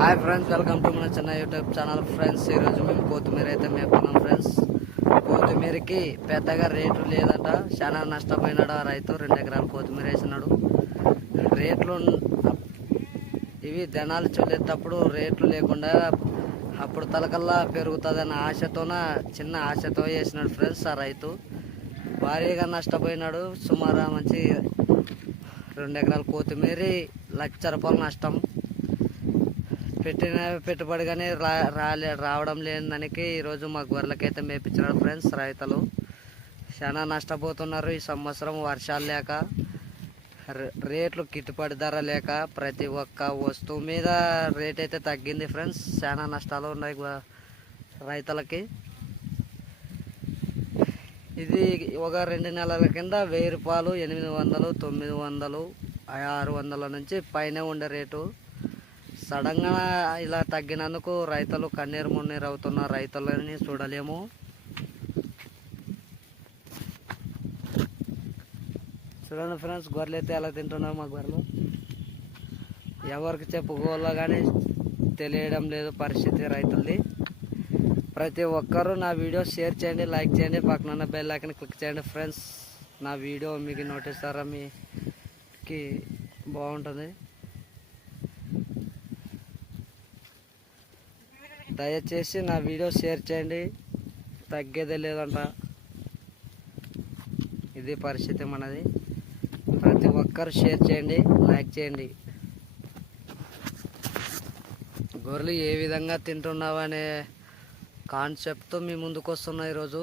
Hi friends welcome to మన చిన్న YouTube channel friends ఈరోజు మేము కొత్తిమీర అయితే మేపుకున్నాం ఫ్రెండ్స్ కొత్తిమీరకి పెద్దగా రేటు లేదంట. చాలా నష్టపోయినాడు ఆ రైతు. రెండు ఎకరాలు కొత్తిమీర వేసినాడు. రేట్లు ఇవి ధనాలు చొల్లేటప్పుడు రేట్లు లేకుండా అప్పుడు తలకల్లా పెరుగుతుందన్న ఆశతోన చిన్న ఆశతో వేసినాడు ఫ్రెండ్స్ ఆ రైతు. భారీగా నష్టపోయినాడు. సుమారు మంచి రెండు ఎకరాల కొత్తిమీర లక్ష రూపాయలు నష్టం. పెట్టిన పెట్టుబడి కానీ రా రాలే రావడం లేని దానికి ఈరోజు మా గొర్రెలకైతే మేపించినారు ఫ్రెండ్స్ రైతులు. చాలా నష్టపోతున్నారు ఈ సంవత్సరం వర్షాలు లేక రేట్లు గిట్టుబాటు ధర లేక ప్రతి ఒక్క వస్తువు మీద రేట్ అయితే తగ్గింది ఫ్రెండ్స్. చాలా నష్టాలు ఉన్నాయి రైతులకి. ఇది ఒక రెండు నెలల కింద వెయ్యి రూపాయలు ఎనిమిది వందలు తొమ్మిది వందలు ఆరు వందల నుంచి పైన ఉండే రేటు. సడన్గా ఇలా తగ్గినందుకు రైతులు కన్నీరు మున్నీరు అవుతున్న రైతులని చూడలేము. చూడండి ఫ్రెండ్స్ గొర్రెలు అయితే ఎలా తింటున్నారు మా గొర్రెలు? ఎవరికి చెప్పుకోవాలో కానీ తెలియడం లేదు పరిస్థితి రైతులది. ప్రతి ఒక్కరూ నా వీడియో షేర్ చేయండి లైక్ చేయండి పక్కన ఉన్న బెల్ ఐకన్ క్లిక్ చేయండి ఫ్రెండ్స్. నా వీడియో మీకు నోటీస్ ద్వారా మీకి బాగుంటుంది. దయచేసి నా వీడియో షేర్ చేయండి. తగ్గేదే లేదంట. ఇది పరిస్థితి మనది. ప్రతి ఒక్కరు షేర్ చేయండి లైక్ చేయండి. గొర్రెలు ఏ విధంగా తింటున్నావు అనే కాన్సెప్ట్తో మీ ముందుకు వస్తున్నా ఈరోజు.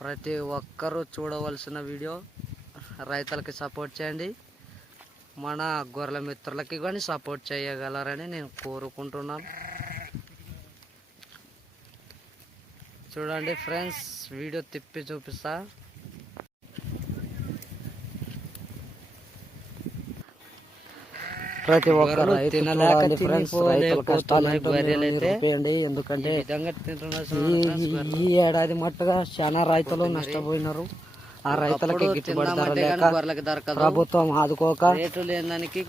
ప్రతి ఒక్కరూ చూడవలసిన వీడియో. రైతులకి సపోర్ట్ చేయండి. మన గొర్రెల మిత్రులకి కానీ సపోర్ట్ చేయగలరని నేను కోరుకుంటున్నాను. చూడండి ఫ్రెండ్స్ వీడియో తిప్పి చూపిస్తా. ప్రతి ఒక్క రైతు తినలేక నిరూపియండి. ఎందుకంటే ఈ ఏడాది మట్టుగా చాలా రైతులు నష్టపోయినారు. ఆ రైతులకి గిట్టుబాటు ధర లేక ప్రభుత్వం ఆదుకోక రేటు లేదానికి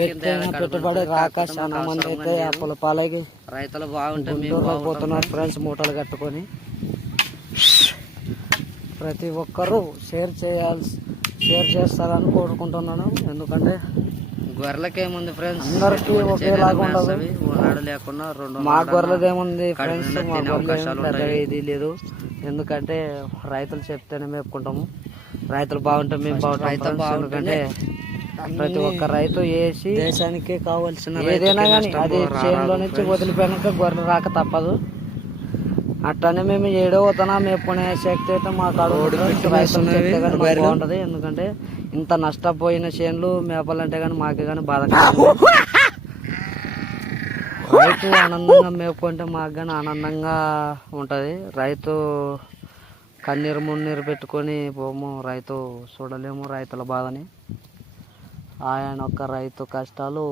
పెట్టిన పెట్టుబడి రాక చాలా మంది అయితే అప్పుల పాలకి రైతులు బాగుంటారు పోతున్నారు ఫ్రెండ్స్ మూటలు కట్టుకొని. ప్రతి ఒక్కరూ షేర్ చేయాల్సి షేర్ చేస్తారని కోరుకుంటున్నాను. ఎందుకంటే గొర్రెలకి ఏముంది ఫ్రెండ్స్? అందరికి ఒకేలాగా ఉండదు లేకుండా రెండు మా గొర్రెలది ఏముంది ఫ్రెండ్స్? మా గొర్రెలు ఇది లేదు. ఎందుకంటే రైతులు చెప్తేనే మేపుకుంటాము. రైతులు బాగుంటే మేము బాగుంటాం. ఎందుకంటే ప్రతి ఒక్క రైతు వేసి దేశానికి కావాల్సిన ఏదైనా కానీ అది చేనులో నుంచి వదిలిపోయినాక గొర్రెలు రాక తప్పదు. అట్లనే మేము ఏడో పోతున్నా మేపుకునే శక్తి అయితే మాకు బాగుంటది. ఎందుకంటే ఇంత నష్టపోయిన చేనులు మేపాలంటే కానీ మాకే కానీ బాధ రైతు ఆనందంగా మేపుకుంటే మాకు కానీ ఆనందంగా ఉంటుంది. రైతు కన్నీరు మున్నీరు పెట్టుకొని పోము రైతు చూడలేము రైతుల బాధని. ఆయన ఒక రైతు కష్టాలు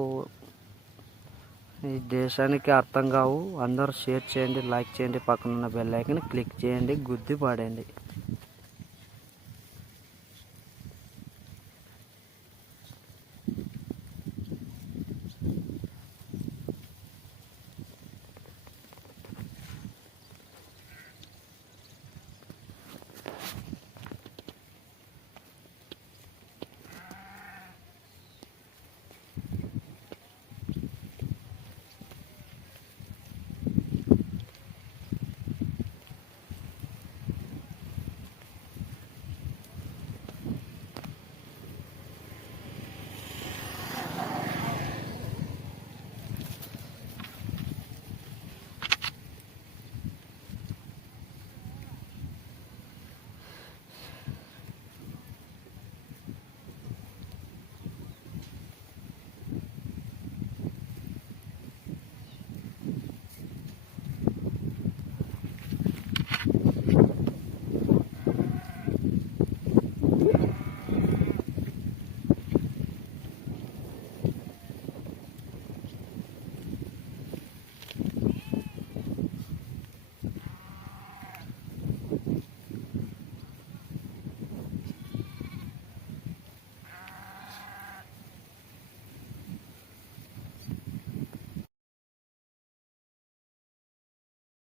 ఈ దేశానికి అర్థం కావు. అందరూ షేర్ చేయండి లైక్ చేయండి పక్కన ఉన్న బెల్ ఐకన్ క్లిక్ చేయండి గుద్ది పాడండి